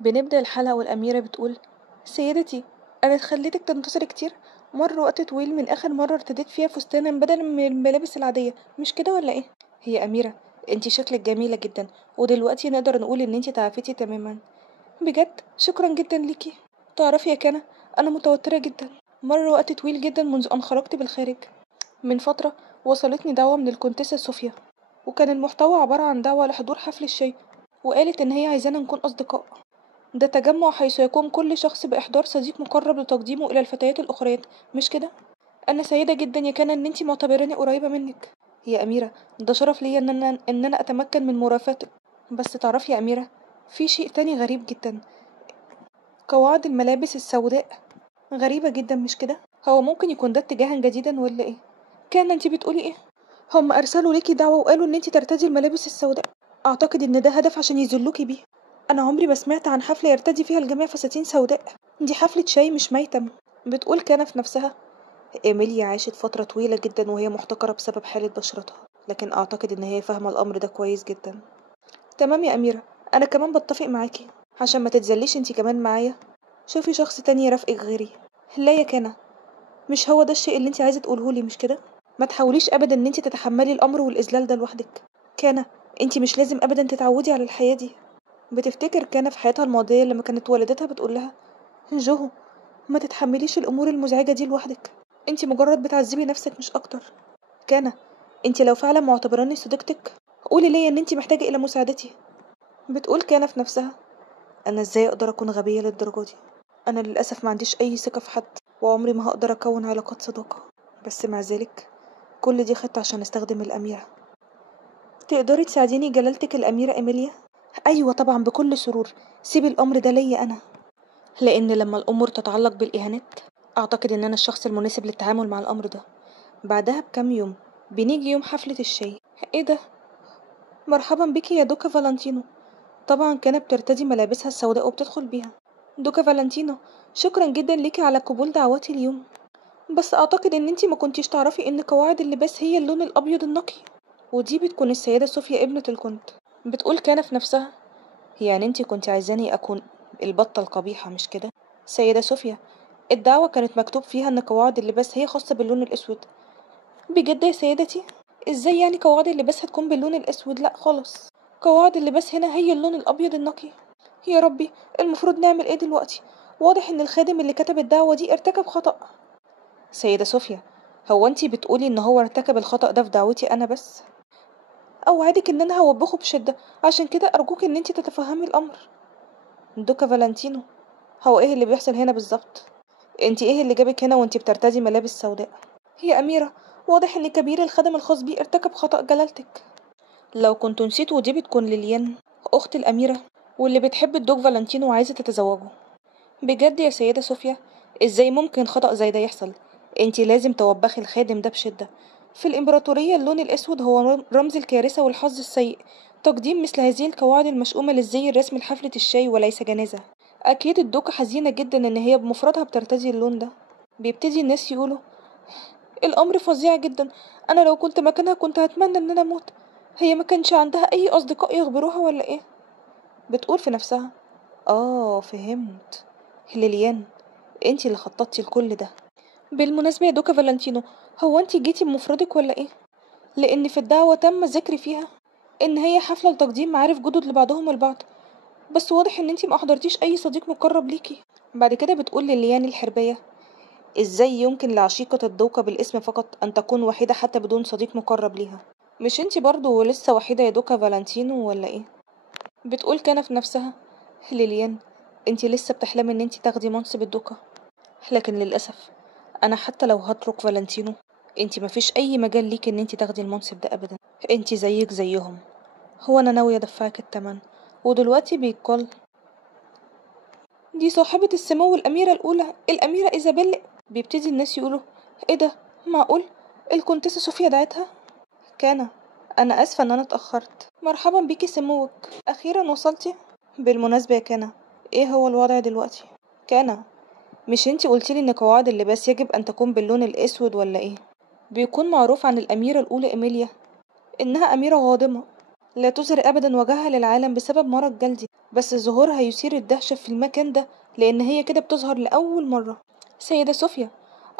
بنبدأ الحلقة والأميرة بتقول: سيدتي، أنا خليتك تنتصري كتير، مر وقت طويل من آخر مرة ارتديت فيها فستانا بدلا من الملابس العادية، مش كده ولا إيه؟ هي أميرة، انتي شكلك جميلة جدا، ودلوقتي نقدر نقول إن انتي تعافيتي تماما. بجد شكرا جدا ليكي. تعرفي يا كنا، أنا متوترة جدا، مر وقت طويل جدا منذ أن خرجت بالخارج. من فترة وصلتني دعوة من الكونتيسة صوفيا، وكان المحتوى عبارة عن دعوة لحضور حفل الشاي، وقالت إن هي عايزانا نكون أصدقاء. ده تجمع حيث يقوم كل شخص بإحضار صديق مقرب لتقديمه إلى الفتيات الأخريات، مش كده؟ أنا سعيدة جدا يا كان إن انتي معتبراني قريبة منك. يا أميرة، ده شرف ليا إن أنا أتمكن من مرافقتك. بس تعرفي يا أميرة، في شيء تاني غريب جدا. قواعد الملابس السوداء غريبة جدا، مش كده؟ هو ممكن يكون ده اتجاها جديدا ولا إيه؟ كان انتي بتقولي إيه؟ هم أرسلوا ليكي دعوة وقالوا إن انتي ترتدي الملابس السوداء. أعتقد إن ده هدف عشان يذلوكي بيه. أنا عمري ما سمعت عن حفلة يرتدي فيها الجميع فساتين سوداء. دي حفلة شاي مش ميتم. بتقول كان في نفسها: إيميليا عاشت فترة طويلة جدا وهي محتقرة بسبب حالة بشرتها، لكن أعتقد إن هي فاهمة الأمر ده كويس جدا. تمام يا أميرة، أنا كمان بتفق معاكي، عشان ما تتزليش انتي كمان معايا. شوفي شخص تاني يرافقك غيري. لا يا كنا، مش هو ده الشيء اللي انتي عايزة تقولهولي، مش كده؟ ما تحاوليش أبدا إن انتي تتحملي الأمر والإذلال ده لوحدك. كانا، انتي مش لازم أبدا تتعودي على الحياة دي. بتفتكر كان في حياتها الماضية لما كانت والدتها بتقولها: جوهو، ما تتحمليش الأمور المزعجة دي لوحدك، انتي مجرد بتعذبي نفسك مش أكتر. كانا، انتي لو فعلا معتبراني صديقتك، قولي ليا ان انتي محتاجة إلى مساعدتي. بتقول كان في نفسها: أنا ازاي أقدر أكون غبية للدرجة دي؟ أنا للأسف ما عنديش أي ثقة في حد، وعمري ما هقدر أكون علاقات صداقة. بس مع ذلك كل دي خطة عشان أستخدم الأميرة. تقدري تساعديني جلالتك الأميرة إيميليا؟ أيوة طبعا، بكل سرور. سيبي الأمر ده ليا أنا، لأن لما الأمور تتعلق بالإهانات، أعتقد إن أنا الشخص المناسب للتعامل مع الأمر ده. بعدها بكام يوم بنيجي يوم حفلة الشاي. إيه ده؟ مرحبا بك يا دوكا فالنتينو. طبعا كانت بترتدي ملابسها السوداء وبتدخل بيها. دوكا فالنتينو، شكرا جدا ليكي على قبول دعوتي اليوم، بس أعتقد إن انتي ما كنتيش تعرفي إن قواعد اللباس هي اللون الأبيض النقي. ودي بتكون السيدة صوفيا ابنة الكونت. بتقول كان في نفسها: يعني انتي كنت عايزاني أكون البطة القبيحة، مش كده؟ سيدة صوفيا، الدعوة كانت مكتوب فيها إن قواعد اللباس هي خاصة باللون الأسود. بجد يا سيدتي؟ ازاي يعني قواعد اللباس هتكون باللون الأسود؟ لأ خالص، قواعد اللباس هنا هي اللون الأبيض النقي. يا ربي، المفروض نعمل ايه دلوقتي؟ واضح إن الخادم اللي كتب الدعوة دي ارتكب خطأ. سيدة صوفيا، هو انتي بتقولي إن هو ارتكب الخطأ ده في دعوتي أنا بس؟ أوعدك إن أنا هوبخه بشدة، عشان كده أرجوك إن انتي تتفهمي الأمر. دوكا فالنتينو، هو ايه اللي بيحصل هنا بالظبط؟ انتي ايه اللي جابك هنا وانتي بترتدي ملابس سوداء؟ هي أميرة، واضح إن كبير الخدم الخاص بي ارتكب خطأ جلالتك. لو كنت نسيتوا، دي بتكون ليليان، أخت الأميرة، واللي بتحب الدوك فالنتينو وعايزة تتزوجه. بجد يا سيدة صوفيا، ازاي ممكن خطأ زي ده يحصل؟ انتي لازم توبخي الخادم ده بشدة. في الإمبراطورية اللون الأسود هو رمز الكارثة والحظ السيء. تقديم مثل هذه القواعد المشؤومة للزي الرسمي لحفلة الشاي وليس جنازة. أكيد الدوكة حزينة جدا إن هي بمفردها بترتدي اللون ده. بيبتدي الناس يقولوا: الأمر فظيع جدا، أنا لو كنت مكانها كنت هتمنى إن أنا أموت. هي ما كانش عندها أي أصدقاء يخبروها ولا إيه؟ بتقول في نفسها: فهمت. ليليان، انتي اللي خططتي لكل ده. بالمناسبة يا دوكا فالنتينو، هو انتي جيتي بمفردك ولا ايه؟ لأن في الدعوة تم ذكر فيها إن هي حفلة لتقديم معارف جدد لبعضهم البعض، بس واضح إن انتي ما أحضرتيش أي صديق مقرب ليكي. بعد كده بتقول لليان الحربية: ازاي يمكن لعشيقة الدوكة بالاسم فقط أن تكون وحيدة حتى بدون صديق مقرب ليها؟ مش انتي برضو لسه وحيدة يا دوكا فالنتينو ولا ايه؟ بتقول كان في نفسها: ليليان، انتي لسه بتحلمي ان انتي تاخدي منصب الدوكة، لكن للأسف أنا حتى لو هترك فالنتينو، انتي مفيش أي مجال ليك ان انتي تاخدي المنصب ده أبدا. انتي زيك زيهم. هو أنا ناوية أدفعك التمن. ودلوقتي بيقال: دي صاحبة السمو الأميرة الأولى، الأميرة إيزابيل. بيبتدي الناس يقولوا: ايه ده؟ معقول الكونتيسة صوفيا دعتها؟ كان، أنا آسفة إن أنا اتأخرت. مرحبا بيكي سموك، أخيرا وصلتي. بالمناسبة يا كانا، ايه هو الوضع دلوقتي؟ كانا، مش انتي قلتيلي ان قواعد اللباس يجب ان تكون باللون الاسود ولا ايه؟ بيكون معروف عن الاميرة الاولى ايميليا انها اميرة غاضبة، لا تظهر ابدا وجهها للعالم بسبب مرض جلدي. بس ظهورها يثير الدهشة في المكان ده لأن هي كده بتظهر لأول مرة. سيدة صوفيا،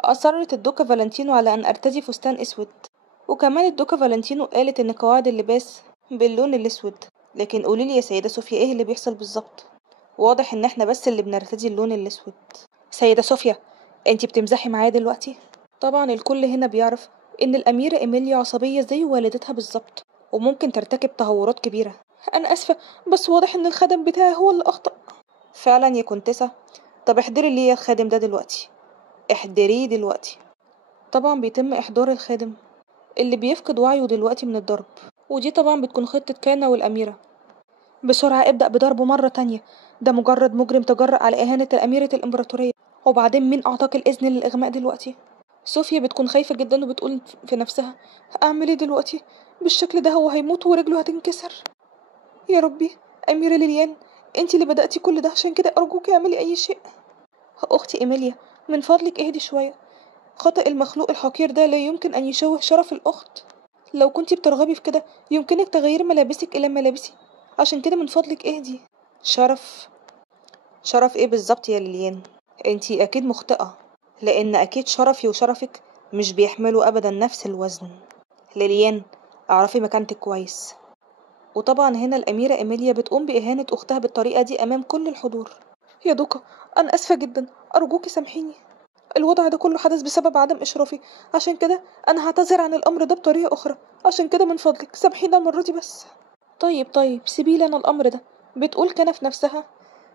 أصرت الدوكا فالنتينو على أن أرتدي فستان أسود، وكمان الدوكا فالنتينو قالت إن قواعد اللباس باللون الأسود. لكن قوليلي يا سيدة صوفيا إيه اللي بيحصل بالظبط؟ واضح إن إحنا بس اللي بنرتدي اللون الأسود. سيدة صوفيا، أنتي بتمزحي معايا دلوقتي؟ طبعا الكل هنا بيعرف إن الأميرة إيميليا عصبية زي والدتها بالظبط، وممكن ترتكب تهورات كبيرة. أنا آسفة، بس واضح إن الخادم بتاعي هو اللي أخطأ. فعلا يا كونتيسة؟ طب احضري لي الخادم ده دلوقتي، احضريه دلوقتي. طبعا بيتم إحضار الخادم اللي بيفقد وعيه دلوقتي من الضرب، ودي طبعا بتكون خطة كانا والأميرة. بسرعة ابدأ بضربه مرة تانية، ده مجرد مجرم تجرأ على إهانة أميرة الإمبراطورية. وبعدين مين أعطاك الإذن للإغماء دلوقتي؟ صوفيا بتكون خايفة جدا وبتقول في نفسها أعمل إيه دلوقتي؟ بالشكل ده هو هيموت ورجله هتنكسر. يا ربي، أميرة ليليان، انتي اللي بدأتي كل ده، عشان كده أرجوكي اعملي أي شيء. أختي إيميليا، من فضلك اهدي شوية. خطأ المخلوق الحقير ده لا يمكن أن يشوه شرف الأخت. لو كنتي بترغبي في كده يمكنك تغيير ملابسك إلى ملابسي، عشان كده من فضلك اهدي. شرف؟ شرف ايه بالظبط يا ليليان؟ انتي أكيد مخطئة، لأن أكيد شرفي وشرفك مش بيحملوا أبدا نفس الوزن. ليليان، اعرفي مكانتك كويس. وطبعا هنا الأميرة إيميليا بتقوم بإهانة أختها بالطريقة دي أمام كل الحضور. يا دوكا، أنا آسفة جدا، أرجوكي سامحيني. الوضع ده كله حدث بسبب عدم إشرافي، عشان كده أنا هعتذر عن الأمر ده بطريقة أخرى، عشان كده من فضلك سامحيني المرة دي بس. طيب سيبيلي أنا الأمر ده، بتقول كان في نفسها.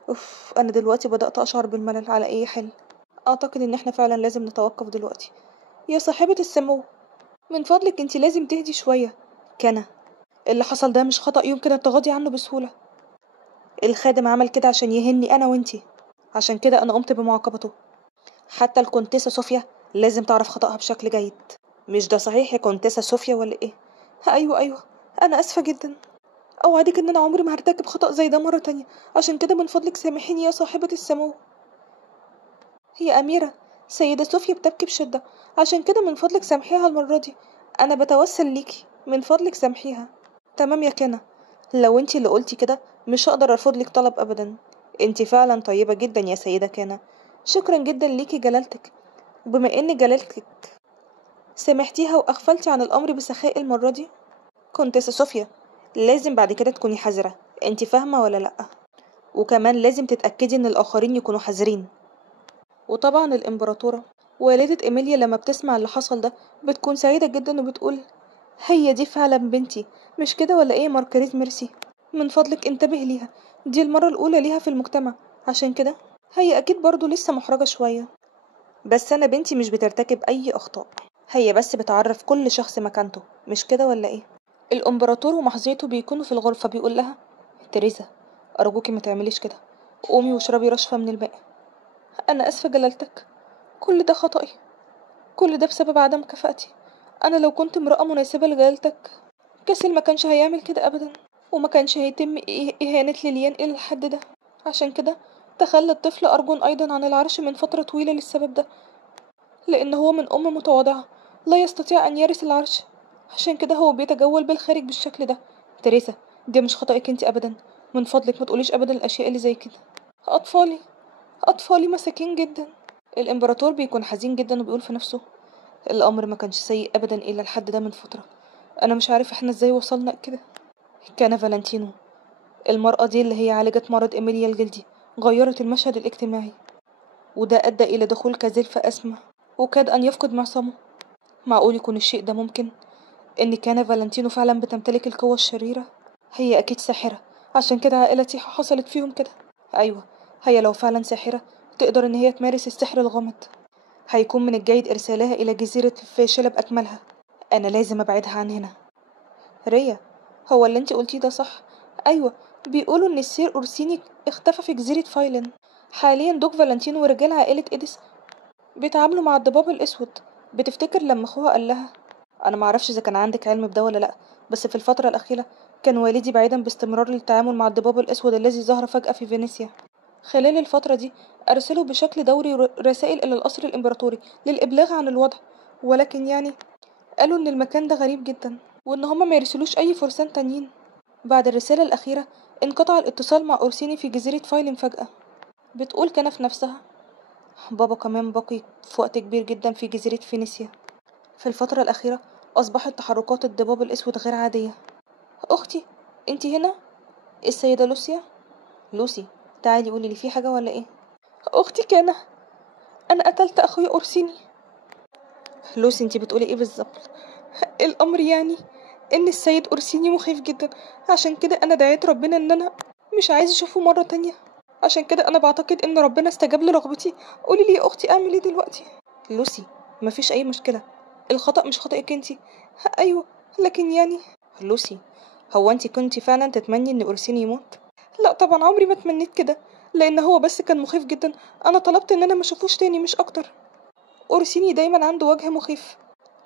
أوف، أنا دلوقتي بدأت أشعر بالملل على أي حال. أعتقد إن إحنا فعلا لازم نتوقف دلوقتي. يا صاحبة السمو، من فضلك انتي لازم تهدي شوية. كان اللي حصل ده مش خطأ يمكن التغاضي عنه بسهولة. الخادم عمل كده عشان يهني أنا وانتي، عشان كده أنا قمت بمعاقبته. حتى الكونتيسة صوفيا لازم تعرف خطأها بشكل جيد. مش ده صحيح يا كونتيسة صوفيا ولا ايه؟ أيوة، أنا آسفة جدا. أوعدك إن أنا عمري ما هرتكب خطأ زي ده مرة تانية، عشان كده من فضلك سامحيني يا صاحبة السمو. هي أميرة، سيدة صوفيا بتبكي بشدة، عشان كده من فضلك سامحيها المرة دي. أنا بتوسل ليكي، من فضلك سامحيها. تمام يا كنة، لو انتي اللي قلتي كده مش هقدر ارفض لك طلب ابدا. انتي فعلا طيبة جدا يا سيدة كنة، شكرا جدا ليكي جلالتك. وبما ان جلالتك سامحتيها واغفلتي عن الامر بسخاء المرة دي، كونتيسة صوفيا لازم بعد كده تكوني حذرة، انتي فاهمة ولا لأ؟ وكمان لازم تتأكدي ان الاخرين يكونوا حذرين. وطبعا الامبراطورة والدة ايميليا لما بتسمع اللي حصل ده بتكون سعيدة جدا وبتقول هي دي فعلا بنتي، مش كده ولا ايه ماركريز ميرسي؟ من فضلك انتبه ليها، دي المرة الأولى ليها في المجتمع، عشان كده هي أكيد برضو لسه محرجة شوية. بس أنا بنتي مش بترتكب أي أخطاء، هي بس بتعرف كل شخص مكانته، مش كده ولا ايه؟ الإمبراطور ومحظيته بيكونوا في الغرفة، بيقول لها تريزا، أرجوكي ما تعمليش كده، قومي واشربي رشفة من الماء. أنا آسفة جلالتك، كل ده خطأي، كل ده بسبب عدم كفاءتي. أنا لو كنت امرأة مناسبة لجلالتك كاسل ما كانش هيعمل كده أبدا، وما كانش هيتم إهانة ليليان إلى الحد ده. عشان كده تخلى الطفل أرجون أيضا عن العرش من فترة طويلة للسبب ده، لأن هو من أم متواضعة لا يستطيع أن يرث العرش، عشان كده هو بيتجول بالخارج بالشكل ده. تريسا، دي مش خطأك انت أبدا، من فضلك ما تقوليش أبدا الأشياء اللي زي كده. أطفالي مساكين جدا. الإمبراطور بيكون حزين جدا وبيقول في نفسه الأمر ما كانش سيء أبدا إلى الحد ده من فترة، أنا مش عارف إحنا إزاي وصلنا كده. كان فالنتينو، المرأة دي اللي هي عالجت مرض إيميليا الجلدي، غيرت المشهد الاجتماعي، وده أدى إلى دخول كازيل في أزمة وكاد أن يفقد معصمه. معقول يكون الشيء ده ممكن؟ إن كان فالنتينو فعلا بتمتلك القوة الشريرة؟ هي أكيد ساحرة، عشان كده عائلتي حصلت فيهم كده. أيوة، هي لو فعلا ساحرة تقدر إن هي تمارس السحر الغامض. هيكون من الجيد إرسالها إلى جزيرة فاشلة بأكملها، أنا لازم أبعدها عن هنا. ريا، هو اللي انت قلتيه ده صح؟ أيوة، بيقولوا إن السير أورسيني اختفى في جزيرة فايلن. حاليا دوك فالنتينو ورجال عائلة إيديس بيتعاملوا مع الضباب الأسود. بتفتكر لما أخوها قال لها، أنا معرفش إذا كان عندك علم بده ولا لأ، بس في الفترة الأخيرة كان والدي بعيدا باستمرار للتعامل مع الضباب الأسود الذي ظهر فجأة في فينيسيا. خلال الفترة دي أرسلوا بشكل دوري رسائل إلى القصر الإمبراطوري للإبلاغ عن الوضع، ولكن يعني قالوا إن المكان ده غريب جدا، وإن هما ما يرسلوش أي فرسان تانيين. بعد الرسالة الأخيرة انقطع الاتصال مع أورسيني في جزيرة فايلن فجأة. بتقول كان في نفسها بابا كمان بقي في وقت كبير جدا في جزيرة فينيسيا. في الفترة الأخيرة أصبحت تحركات الضباب الأسود غير عادية. أختي، انتي هنا؟ السيدة لوسيا. لوسي، تعالي قولي لي في حاجة ولا ايه؟ أختي كان أنا قتلت أخوي أورسيني. لوسي، انتي بتقولي ايه بالظبط؟ الأمر يعني إن السيد أورسيني مخيف جدا، عشان كده أنا دعيت ربنا إن أنا مش عايز أشوفه مرة تانية. عشان كده أنا بعتقد إن ربنا استجاب لرغبتي. قولي لي يا أختي أعمل إيه دلوقتي؟ لوسي، مفيش أي مشكلة، الخطأ مش خطأك انتي. أيوة، لكن يعني لوسي، هو انتي كنتي فعلا تتمني إن أورسيني يموت؟ لا طبعا، عمري ما تمنيت كده، لأن هو بس كان مخيف جدا. أنا طلبت إن أنا ما أشوفوش تاني مش أكتر. أورسيني دايما عنده وجه مخيف.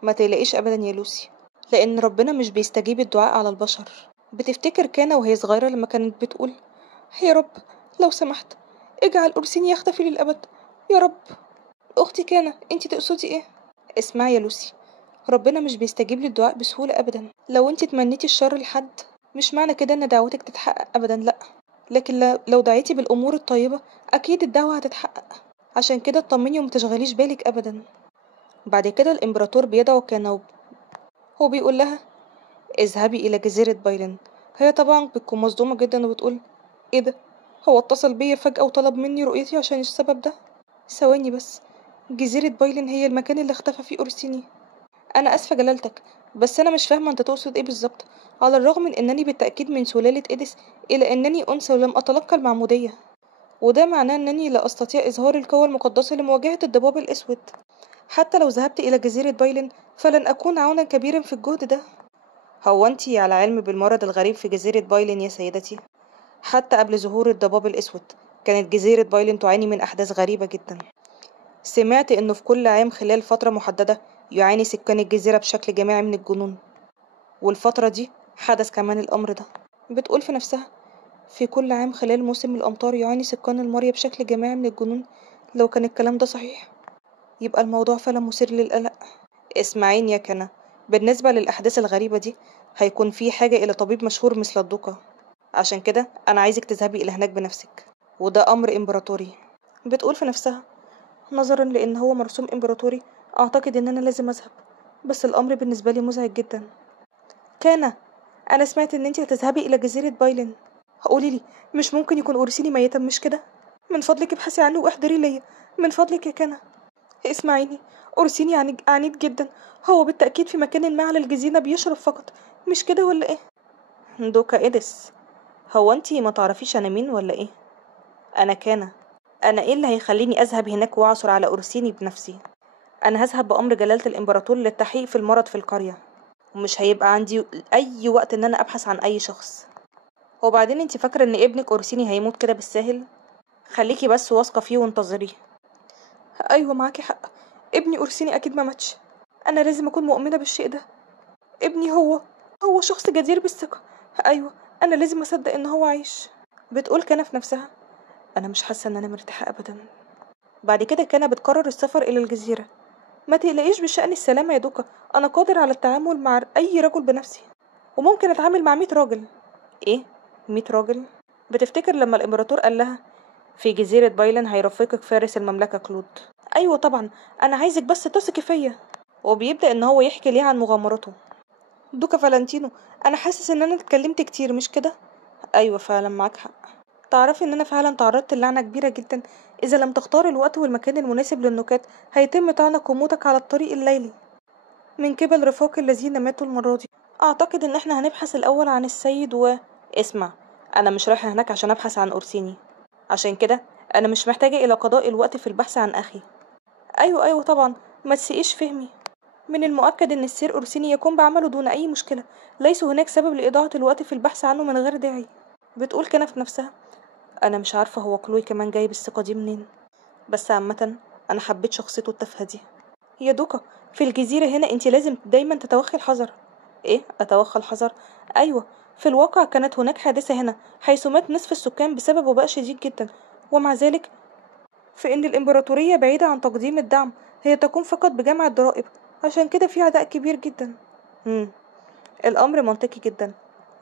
ما تقلقيش أبدا يا لوسي، لأن ربنا مش بيستجيب الدعاء على البشر. بتفتكر كان وهي صغيرة لما كانت بتقول يا رب لو سمحت اجعل أورسيني يختفي للأبد يا رب؟ أختي كان، انتي تقصدي ايه؟ اسمعي يا لوسي، ربنا مش بيستجيب للدعاء بسهولة أبدا. لو انتي تمنيتي الشر لحد مش معنى كده ان دعوتك تتحقق أبدا، لأ، لكن لو دعيتي بالأمور الطيبة أكيد الدعوة هتتحقق. عشان كده اطمني ومتشغليش بالك أبدا. بعد كده الإمبراطور بيدعو كان وبيقول لها اذهبي إلى جزيرة بايلن. هي طبعا بتكون مصدومة جدا وبتقول ايه ده، هو اتصل بيا فجأة وطلب مني رؤيتي عشان السبب ده؟ ثواني بس، جزيرة بايلن هي المكان اللي اختفى فيه أورسيني. أنا آسفة جلالتك، بس أنا مش فاهمة أنت تقصد إيه بالظبط. على الرغم من أنني بالتأكيد من سلالة إيديس، إلا أنني أنثى ولم أتلقى المعمودية، وده معناه أنني لا أستطيع إظهار القوة المقدسة لمواجهة الضباب الأسود. حتى لو ذهبت إلى جزيرة بايلن فلن أكون عونا كبيرا في الجهد ده. هو أنتِ على علم بالمرض الغريب في جزيرة بايلن يا سيدتي؟ حتى قبل ظهور الضباب الأسود كانت جزيرة بايلن تعاني من أحداث غريبة جدا. سمعت إنه في كل عام خلال فترة محددة يعاني سكان الجزيرة بشكل جماعي من الجنون، والفترة دي حدث كمان الأمر ده. بتقول في نفسها في كل عام خلال موسم الأمطار يعاني سكان المريا بشكل جماعي من الجنون. لو كان الكلام ده صحيح يبقى الموضوع فعلا مثير للقلق. اسمعيني يا كنا، بالنسبة للأحداث الغريبة دي هيكون في حاجة إلى طبيب مشهور مثل الدوكا، عشان كده أنا عايزك تذهبي إلى هناك بنفسك، وده أمر إمبراطوري. بتقول في نفسها نظرا لأن هو مرسوم إمبراطوري أعتقد إن أنا لازم أذهب، بس الأمر بالنسبة لي مزعج جدا. كان، أنا سمعت إن أنتي هتذهبي إلى جزيرة بايلن. قولي لي، مش ممكن يكون أورسيني ميتا مش كده؟ من فضلك ابحثي عنه واحضري ليا، من فضلك يا كنا. اسمعيني، أورسيني عنيد جدا، هو بالتأكيد في مكان ما على الجزيرة بيشرب فقط، مش كده ولا إيه؟ دوكا إيدس، هو أنتي ما تعرفيش أنا مين ولا إيه؟ أنا كان، أنا إيه اللي هيخليني أذهب هناك وأعثر على أورسيني بنفسي؟ أنا هذهب بأمر جلالة الإمبراطور للتحقيق في المرض في القرية، ومش هيبقى عندي أي وقت إن أنا أبحث عن أي شخص. وبعدين أنتي فاكرة إن ابنك أورسيني هيموت كده بالساهل؟ خليكي بس واثقة فيه وانتظريه. أيوة معاكي حق، ابني أورسيني أكيد ما ماتش، أنا لازم أكون مؤمنة بالشيء ده. ابني هو شخص جدير بالثقة. أيوة، أنا لازم أصدق إن هو عايش. بتقول كان في نفسها أنا مش حاسة إن أنا مرتاحة أبدا. بعد كده كان بتقرر السفر إلى الجزيرة. ما تقلقيش بشأن السلامة يا دوكا، أنا قادر على التعامل مع أي رجل بنفسي، وممكن أتعامل مع 100 راجل. إيه؟ 100 راجل؟ بتفتكر لما الإمبراطور قال لها في جزيرة بايلن هيرافقك فارس المملكة كلود؟ أيوة طبعا، أنا عايزك بس تثقي فيا. وبيبدأ إن هو يحكي ليه عن مغامرته. دوكا فالنتينو، أنا حاسس إن أنا اتكلمت كتير مش كده؟ أيوة فعلا معاك حق. تعرفي إن أنا فعلا تعرضت للعنة كبيرة جدا. إذا لم تختار الوقت والمكان المناسب للنكات هيتم طعنك وموتك على الطريق الليلي من قبل رفاق الذين ماتوا المرة دي. أعتقد إن إحنا هنبحث الأول عن السيد. اسمع، أنا مش رايحة هناك عشان أبحث عن أورسيني، عشان كده أنا مش محتاجة إلى قضاء الوقت في البحث عن أخي. أيوة طبعا، ما تسيئيش فهمي. من المؤكد إن السير أورسيني يقوم بعمله دون أي مشكلة، ليس هناك سبب لإضاعة الوقت في البحث عنه من غير داعي. بتقول كده في نفسها أنا مش عارفة هو كلوي كمان جايب الثقة دي منين، بس عامة أنا حبيت شخصيته التافهة دي. يا دوكا، في الجزيرة هنا انت لازم دايما تتوخي الحذر. ايه اتوخى الحذر؟ ايوه، في الواقع كانت هناك حادثة هنا حيث مات نصف السكان بسبب وباء شديد جدا، ومع ذلك فإن الإمبراطورية بعيدة عن تقديم الدعم، هي تقوم فقط بجمع الضرائب، عشان كده في عداء كبير جدا. الأمر منطقي جدا،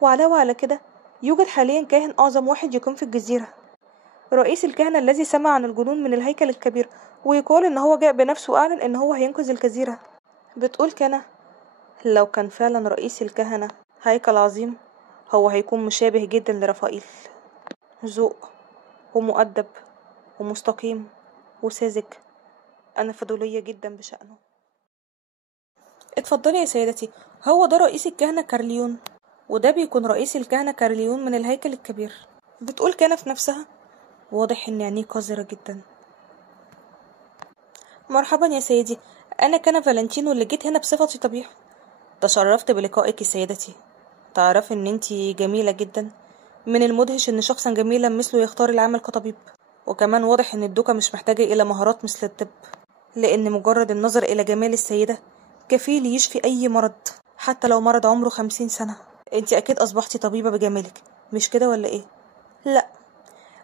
وعلاوة على كده يوجد حاليا كاهن أعظم واحد يقيم في الجزيرة، رئيس الكهنة الذي سمع عن الجنون من الهيكل الكبير، ويقال إن هو جاء بنفسه وأعلن إن هو هينقذ الجزيرة. بتقول كنا لو كان فعلا رئيس الكهنة هيكل عظيم، هو هيكون مشابه جدا لرفائيل، ذوق ومؤدب ومستقيم وساذج. أنا فضولية جدا بشأنه. اتفضلي يا سيدتي، هو ده رئيس الكهنة كارليون، وده بيكون رئيس الكهنة كارليون من الهيكل الكبير. بتقول كان في نفسها، واضح إن عينيه قذرة جدا. مرحبا يا سيدي، أنا كان فالنتينو اللي جيت هنا بصفتي طبيب. تشرفت بلقائك يا سيدتي. تعرف إن انتي جميلة جدا، من المدهش إن شخصا جميلا مثله يختار العمل كطبيب. وكمان واضح إن الدوكا مش محتاجة إلى مهارات مثل الطب، لأن مجرد النظر إلى جمال السيدة كفيل يشفي أي مرض، حتى لو مرض عمره 50 سنة. انتي أكيد أصبحتي طبيبة بجمالك، مش كده ولا إيه؟ لا،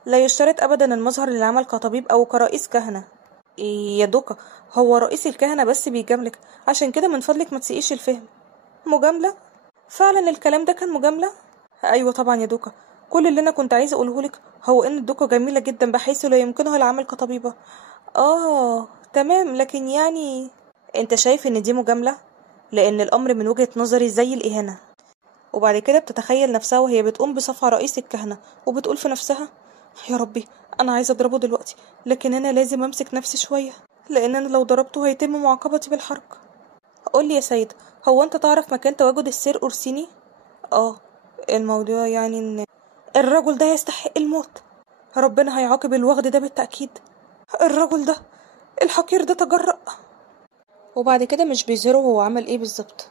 لا يشترط أبدا المظهر للعمل كطبيب أو كرئيس كهنة. يا دوكا، هو رئيس الكهنة بس بيجاملك، عشان كده من فضلك ما تسيئيش الفهم. مجاملة؟ فعلا الكلام ده كان مجاملة؟ أيوة طبعا يا دوكا، كل اللي أنا كنت عايزة أقولهولك هو إن الدوكا جميلة جدا بحيث لا يمكنها العمل كطبيبة. تمام، لكن يعني أنت شايف إن دي مجاملة؟ لأن الأمر من وجهة نظري زي الإهانة. وبعد كده بتتخيل نفسها وهي بتقوم بصفع رئيس الكهنة، وبتقول في نفسها يا ربي، أنا عايزة أضربه دلوقتي، لكن أنا لازم أمسك نفسي شوية، لأن أنا لو ضربته هيتم معاقبتي بالحرق. قولي يا سيد، هو أنت تعرف مكان تواجد السير أورسيني؟ الموضوع يعني إن الرجل ده يستحق الموت، ربنا هيعاقب الوغد ده بالتأكيد. الرجل ده الحقير ده تجرأ. وبعد كده مش بيظهروا هو عمل ايه بالظبط.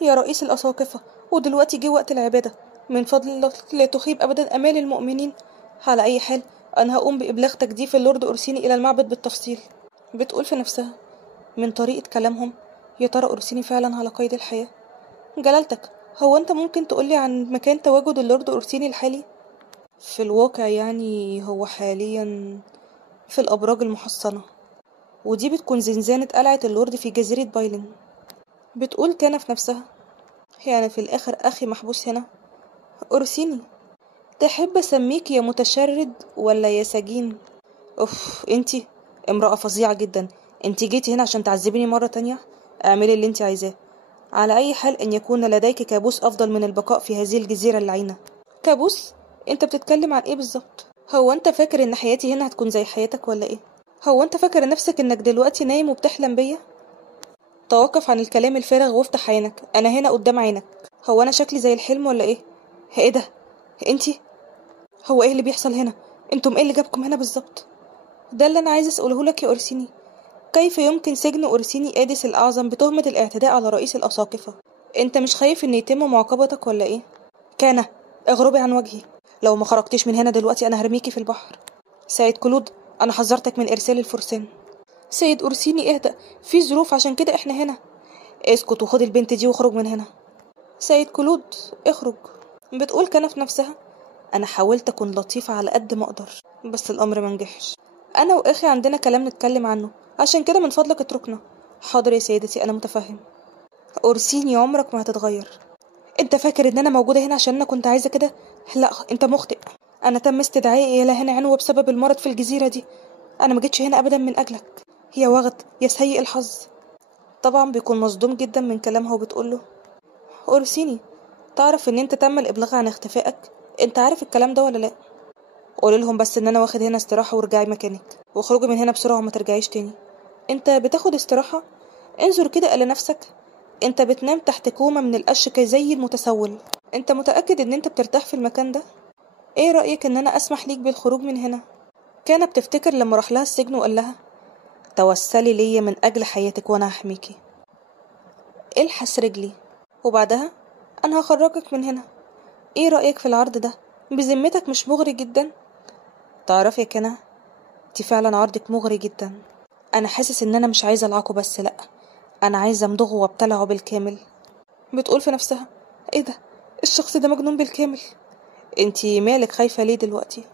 يا رئيس الأساقفة، ودلوقتي جه وقت العبادة، من فضلك لا تخيب أبدا أمال المؤمنين. على أي حال، أنا هقوم بإبلاغ تجديف اللورد أورسيني إلى المعبد بالتفصيل. بتقول في نفسها، من طريقة كلامهم يا ترى أورسيني فعلا على قيد الحياة. جلالتك، هو أنت ممكن تقولي عن مكان تواجد اللورد أورسيني الحالي؟ في الواقع يعني هو حاليا في الأبراج المحصنة، ودي بتكون زنزانة قلعة اللورد في جزيرة بايلين. بتقول كان في نفسها، يعني في الآخر أخي محبوس هنا. أورسيني، تحب أسميك يا متشرد ولا يا سجين؟ انتي امرأة فظيعة جدا، انتي جيتي هنا عشان تعذبيني مرة تانية؟ اعملي اللي انتي عايزاه. على أي حال، أن يكون لديك كابوس أفضل من البقاء في هذه الجزيرة اللعينة. كابوس؟ انت بتتكلم عن ايه بالظبط؟ هو انت فاكر ان حياتي هنا هتكون زي حياتك ولا ايه؟ هو انت فاكر نفسك انك دلوقتي نايم وبتحلم بيا؟ توقف عن الكلام الفارغ وافتح عينك، انا هنا قدام عينك. هو انا شكلي زي الحلم ولا ايه؟ ايه ده؟ انتي؟ هو ايه اللي بيحصل هنا؟ انتم ايه اللي جابكم هنا بالظبط؟ ده اللي انا عايزه اساله لك يا اورسيني. كيف يمكن سجن اورسيني اديس الاعظم بتهمه الاعتداء على رئيس الاساقفه؟ انت مش خايف ان يتم معاقبتك ولا ايه؟ كان اغربي عن وجهي، لو ما خرجتيش من هنا دلوقتي انا هرميكي في البحر. سيد كلود، انا حذرتك من ارسال الفرسان. سيد اورسيني اهدأ، في ظروف عشان كده احنا هنا. اسكت وخد البنت دي واخرج من هنا. سيد كلود، اخرج. بتقول كان في نفسها، انا حاولت اكون لطيفة على قد ما اقدر، بس الامر منجحش. انا واخي عندنا كلام نتكلم عنه، عشان كده من فضلك اتركنا. حاضر يا سيدتي، انا متفهم. اورسيني، عمرك ما هتتغير. انت فاكر ان انا موجودة هنا عشان انا كنت عايزة كده؟ لا، انت مخطئ. انا تم استدعائي الى هنا عنوة بسبب المرض في الجزيرة دي. انا ما جيتش هنا ابدا من اجلك. يا وغد، يا سيء الحظ. طبعا بيكون مصدوم جدا من كلامها وبتقوله، اورسيني، تعرف ان انت تم الابلاغ عن اختفائك؟ انت عارف الكلام ده ولا لا؟ قولي لهم بس ان انا واخد هنا استراحة وارجعي مكانك، واخرجي من هنا بسرعة وما ترجعيش تاني. انت بتاخد استراحة؟ انظر كده الى نفسك، انت بتنام تحت كومة من القش زي المتسول. انت متأكد ان انت بترتاح في المكان ده؟ ايه رأيك ان انا اسمح ليك بالخروج من هنا؟ كانت بتفتكر لما راح لها السجن وقال لها توسلي لي من اجل حياتك وانا هحميكي. الحس رجلي، وبعدها انا هخرجك من هنا. ايه رأيك في العرض ده؟ بذمتك مش مغري جدا؟ تعرفي يا كنا، انتي فعلا عرضك مغري جدا. انا حاسس ان انا مش عايزه العاقه، بس لا، انا عايزه امضغه وابتلعه بالكامل. بتقول في نفسها، ايه ده؟ الشخص ده مجنون بالكامل. انتي مالك خايفه ليه دلوقتي؟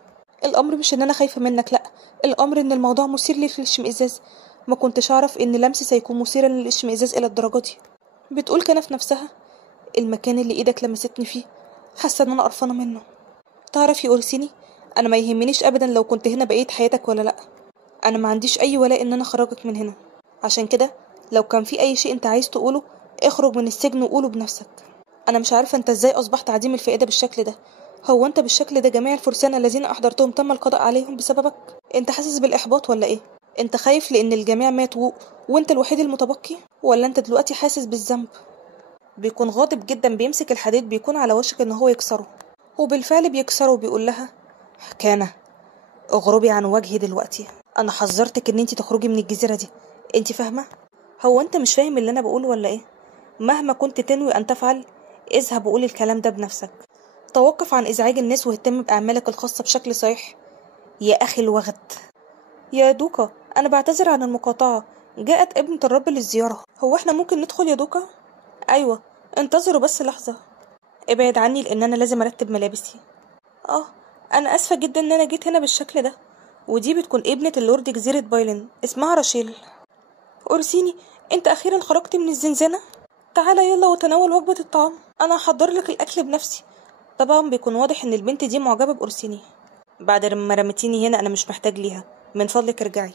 الامر مش ان انا خايفه منك، لا، الامر ان الموضوع مثير لي للاشمئزاز. ما كنتش اعرف ان لمسي سيكون مثيرا للاشمئزاز الى الدرجه دي. بتقول كده في نفسها، المكان اللي ايدك لمستني فيه حاسة ان انا قرفانة منه. تعرف يا أورسيني، انا ما يهمنيش ابدا لو كنت هنا بقيت حياتك ولا لا. انا ما عنديش اي ولاء ان انا اخرجك من هنا. عشان كده لو كان في اي شيء انت عايز تقوله، اخرج من السجن وقوله بنفسك. انا مش عارفة انت ازاي اصبحت عديم الفائدة بالشكل ده. هو انت بالشكل ده جميع الفرسان الذين احضرتهم تم القضاء عليهم بسببك؟ انت حاسس بالاحباط ولا ايه؟ انت خايف لان الجميع ماتوا وانت الوحيد المتبقي، ولا انت دلوقتي حاسس بالذنب؟ بيكون غاضب جدا، بيمسك الحديد بيكون على وشك ان هو يكسره، وبالفعل بيكسره وبيقول لها: كان اغربي عن وجهي دلوقتي. انا حذرتك ان انت تخرجي من الجزيرة دي، انت فاهمة؟ هو انت مش فاهم اللي انا بقوله ولا ايه؟ مهما كنت تنوي ان تفعل، اذهب وقول الكلام ده بنفسك. توقف عن ازعاج الناس واهتم باعمالك الخاصة بشكل صحيح. يا اخي الوغد. يا دوكا، انا بعتذر عن المقاطعة. جاءت ابنة الرب للزيارة. هو احنا ممكن ندخل يا دوكا؟ ايوه، انتظروا بس لحظة. ابعد عني لان انا لازم ارتب ملابسي. اه، انا اسفة جدا ان انا جيت هنا بالشكل ده. ودي بتكون ابنة اللورد جزيرة بايلن، اسمها راشيل. أورسيني، انت اخيرا خرجت من الزنزانة. تعالى يلا وتناول وجبة الطعام، انا هحضر لك الاكل بنفسي. طبعا بيكون واضح ان البنت دي معجبة بأورسيني. بعد ما رمتيني هنا انا مش محتاج ليها، من فضلك ارجعي.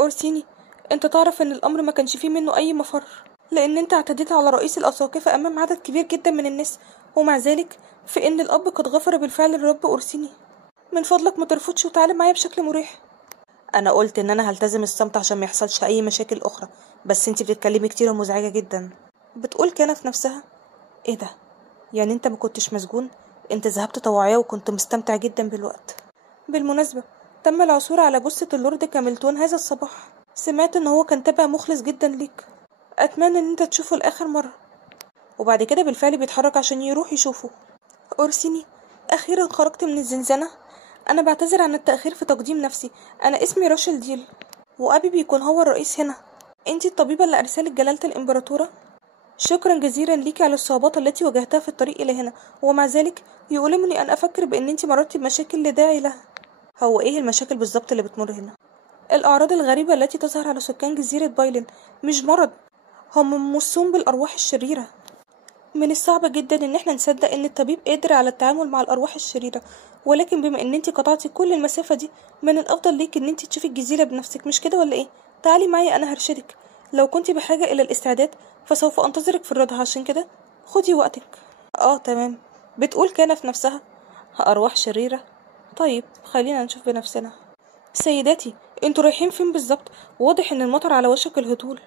أورسيني، انت تعرف ان الامر ما كانش فيه منه اي مفر، لان انت اعتديت على رئيس الاساقفة امام عدد كبير جدا من الناس، ومع ذلك فان الاب قد غفر بالفعل للرب أورسيني. من فضلك ما ترفضش وتعالى معايا بشكل مريح. انا قلت ان انا هلتزم الصمت عشان ما يحصلش اي مشاكل اخرى، بس انتي بتتكلمي كتير ومزعجة جدا. بتقول كان في نفسها: ايه ده؟ يعني انت ما كنتش مسجون؟ انت ذهبت طواعية وكنت مستمتع جدا بالوقت. بالمناسبة، تم العثور على جثة اللورد كاملتون هذا الصباح. سمعت ان هو كان تابع مخلص جدا ليك. اتمنى ان انت تشوفه لاخر مرة. وبعد كده بالفعل بيتحرك عشان يروح يشوفه. أورسيني، اخيرا خرجت من الزنزانة. انا بعتذر عن التأخير في تقديم نفسي. انا اسمي راشل ديل، وابي بيكون هو الرئيس هنا. انتي الطبيبة اللي ارسلت جلالة الامبراطورة. شكرا جزيلا ليكي على الصعوبات التي واجهتها في الطريق الى هنا، ومع ذلك يؤلمني ان افكر بان انتي مررتي بمشاكل لا داعي لها. هو ايه المشاكل بالظبط اللي بتمر هنا؟ الاعراض الغريبة التي تظهر على سكان جزيرة بايلن مش مرض، هم ممسون بالارواح الشريرة. من الصعب جدا ان احنا نصدق ان الطبيب قادر على التعامل مع الارواح الشريرة، ولكن بما ان انتي قطعتي كل المسافة دي، من الافضل ليك ان انتي تشوفي الجزيرة بنفسك، مش كده ولا ايه؟ تعالي معايا، انا هرشدك. لو كنتي بحاجة الى الاستعداد فسوف انتظرك في الرضا، عشان كده خدي وقتك. تمام. بتقول كان في نفسها: ارواح شريرة؟ طيب خلينا نشوف بنفسنا. سيداتي، انتوا رايحين فين بالظبط؟ واضح ان المطر على وشك الهطول.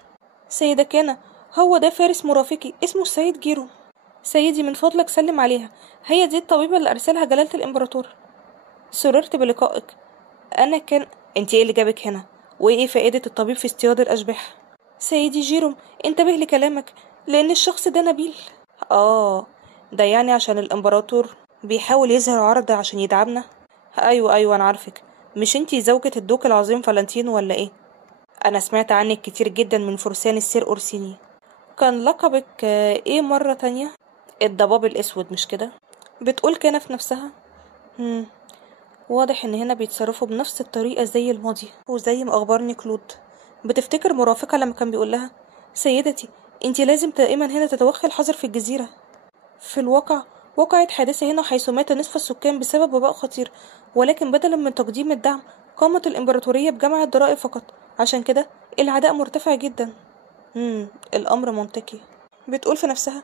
سيدة كان، هو ده فارس مرافقي اسمه السيد جيرو. سيدي من فضلك سلم عليها، هي دي الطبيبة اللي أرسلها جلالة الإمبراطور. سررت بلقائك. أنا كان. أنت إيه اللي جابك هنا؟ وإيه فائدة الطبيب في اصطياد الأشباح؟ سيدي جيروم، انتبه لكلامك، لأن الشخص ده نبيل. ده يعني عشان الإمبراطور بيحاول يظهر عرض عشان يدعمنا؟ أيوة أيوة، أنا عارفك. مش انتي زوجة الدوق العظيم فالنتينو ولا إيه؟ أنا سمعت عنك كتير جدا من فرسان السير أورسيني. كان لقبك إيه مرة تانية؟ الضباب الأسود، مش كده؟ بتقول كان في نفسها. واضح ان هنا بيتصرفوا بنفس الطريقة زي الماضي، وزي ما اخبرني كلود. بتفتكر مرافقة لما كان بيقول لها: سيدتي، انتي لازم دائما هنا تتوخي الحذر في الجزيرة. في الواقع وقعت حادثة هنا حيث مات نصف السكان بسبب وباء خطير، ولكن بدلا من تقديم الدعم قامت الإمبراطورية بجمع الضرائب فقط، عشان كده العداء مرتفع جدا. الأمر منطقي. بتقول في نفسها: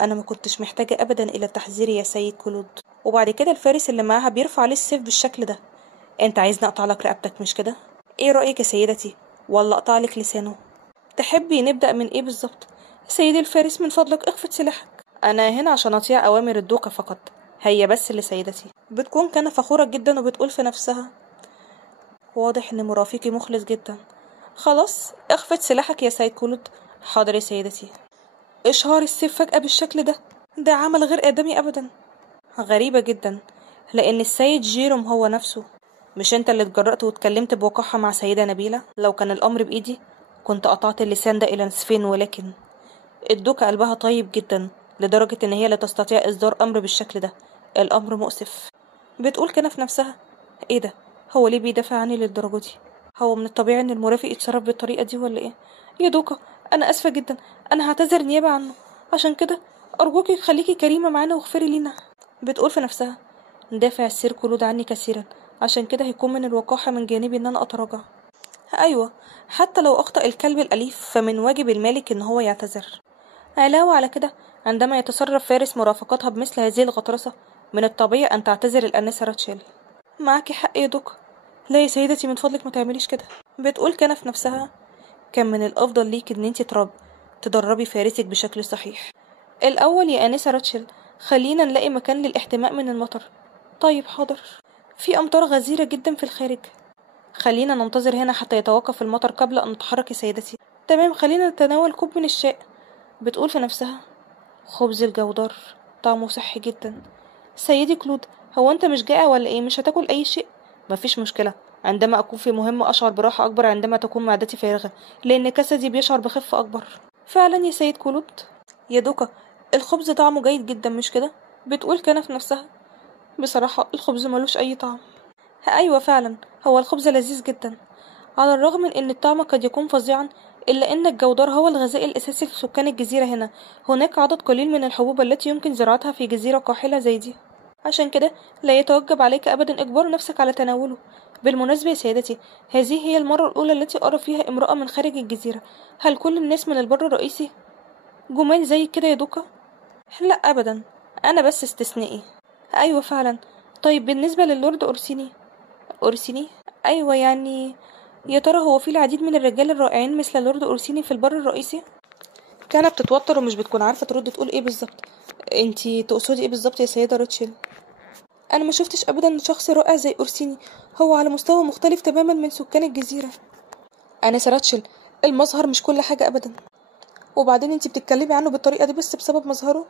أنا ما كنتش محتاجة أبدا إلى التحذير يا سيد كلود. وبعد كده الفارس اللي معاها بيرفع عليه السيف بالشكل ده. أنت عايزني أقطع لك رقبتك، مش كده؟ إيه رأيك يا سيدتي؟ ولا أقطع لك لسانه؟ تحبي نبدأ من إيه بالظبط؟ سيدي الفارس من فضلك اخفض سلاحك. أنا هنا عشان أطيع أوامر الدوقة فقط، هي بس اللي سيدتي. بتكون كان فخورة جدا وبتقول في نفسها: واضح إن مرافقي مخلص جدا. خلاص اخفض سلاحك يا سيد كلود. حاضر يا سيدتي. إشهار السيف فجأة بالشكل ده عمل غير آدمي أبدا. غريبة جدا، لأن السيد جيروم هو نفسه. مش انت اللي اتجرأت واتكلمت بوقاحة مع سيدة نبيلة؟ لو كان الأمر بإيدي كنت قطعت اللسان ده إلى نصفين، ولكن الدوكة قلبها طيب جدا لدرجة إن هي لا تستطيع إصدار أمر بالشكل ده. الأمر مؤسف. بتقول كده في نفسها، إيه ده؟ هو ليه بيدافع عني للدرجة دي؟ هو من الطبيعي إن المرافق يتصرف بالطريقة دي ولا إيه؟ يا دوكا، أنا آسفة جدا، أنا هعتذر نيابة عنه. عشان كده أرجوكي خليكي كريمة معانا واغفري لينا. بتقول في نفسها، دافع السير كلود عني كثيرا، عشان كده هيكون من الوقاحة من جانبي إن أنا أتراجع. أيوة، حتى لو أخطأ الكلب الأليف فمن واجب المالك إن هو يعتذر. علاوة على كده، عندما يتصرف فارس مرافقتها بمثل هذه الغطرسة، من الطبيعي أن تعتذر الآنسة راتشيل. معاكي حق يا دوكا، لا يا سيدتي من فضلك ما تعمليش كده. بتقول كان في نفسها، كان من الأفضل ليك إن انتي تدربي فارسك بشكل صحيح. الأول يا آنسة راتشيل، خلينا نلاقي مكان للاحتماء من المطر. طيب حاضر. في أمطار غزيرة جدا في الخارج، خلينا ننتظر هنا حتى يتوقف المطر قبل أن نتحرك يا سيدتي. تمام، خلينا نتناول كوب من الشاي. بتقول في نفسها، خبز الجودر طعمه صحي جدا. سيدي كلود، هو انت مش جائع ولا ايه؟ مش هتاكل اي شيء؟ مفيش مشكلة، عندما اكون في مهمة اشعر براحة اكبر عندما تكون معدتي فارغة، لان جسدي بيشعر بخفة اكبر. فعلا يا سيد كلود. يا دوكا، الخبز طعمه جيد جدا مش كده؟ بتقول كان في نفسها، بصراحة الخبز ملوش اي طعم. ايوه فعلا، هو الخبز لذيذ جدا، على الرغم من ان الطعم قد يكون فظيعا، الا ان الجودر هو الغذاء الاساسي لسكان الجزيرة هنا. هناك عدد قليل من الحبوب التي يمكن زراعتها في جزيرة قاحلة زي دي، عشان كده لا يتوجب عليك ابدا اجبار نفسك على تناوله. بالمناسبة يا سيدتي، هذه هي المرة الاولى التي ارى فيها امرأة من خارج الجزيرة. هل كل الناس من البر الرئيسي جمال زي كده يا دوكا؟ لا ابدا، انا بس استثنائي. ايوه فعلا. طيب بالنسبة للورد اورسيني. اورسيني؟ ايوه يعني، يا ترى هو في العديد من الرجال الرائعين مثل لورد اورسيني في البر الرئيسي؟ كانت بتتوتر ومش بتكون عارفة ترد تقول ايه بالظبط. انتي تقصدي ايه بالظبط يا سيدة ريتشل؟ انا ما شفتش ابدا شخص رائع زي اورسيني، هو على مستوى مختلف تماما من سكان الجزيرة. انا راتشل، المظهر مش كل حاجة ابدا. وبعدين انتي بتتكلمي عنه بالطريقة دي بس بسبب مظهره؟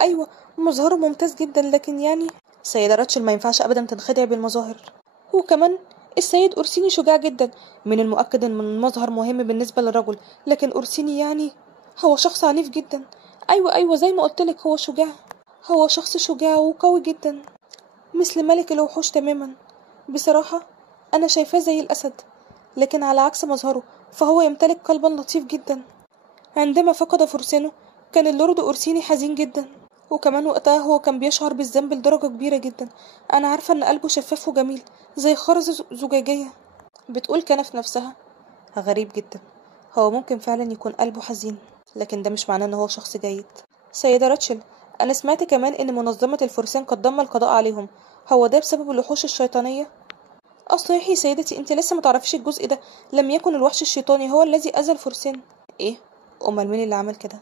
ايوه، مظهره ممتاز جدا، لكن يعني سيدة راتشل ما ينفعش ابدا تنخدع بالمظاهر. وكمان السيد أورسيني شجاع جدا، من المؤكد ان المظهر مهم بالنسبة للرجل، لكن أورسيني يعني هو شخص عنيف جدا. ايوه زي ما قلتلك، هو شجاع، هو شخص شجاع وقوي جدا، مثل ملك الوحوش تماما. بصراحة انا شايفاه زي الاسد، لكن على عكس مظهره فهو يمتلك قلبا لطيف جدا. عندما فقد فرسانه كان اللورد أورسيني حزين جدا، وكمان وقتها هو كان بيشعر بالذنب لدرجة كبيرة جدا. أنا عارفة إن قلبه شفاف وجميل زي خرز زجاجية. بتقول كان في نفسها، غريب جدا، هو ممكن فعلا يكون قلبه حزين، لكن ده مش معناه إن هو شخص جيد. سيدة راتشل، أنا سمعت كمان إن منظمة الفرسان قد تم القضاء عليهم، هو ده بسبب الوحوش الشيطانية؟ صحيح يا سيدتي، انت لسه متعرفيش الجزء ده. لم يكن الوحش الشيطاني هو الذي أذى الفرسان. ايه؟ امال مين اللي عمل كده؟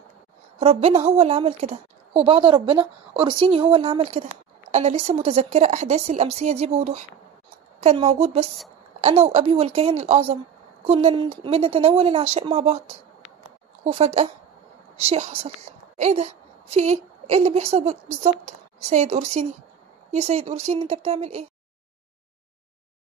ربنا هو اللي عمل كده، وبعد ربنا أورسيني هو اللي عمل كده. أنا لسه متذكرة أحداث الأمسية دي بوضوح. كان موجود بس أنا وأبي والكاهن الأعظم، كنا بنتناول العشاء مع بعض، وفجأة شيء حصل. ايه ده؟ في ايه؟ ايه اللي بيحصل بالظبط؟ سيد أورسيني، يا سيد أورسيني انت بتعمل ايه؟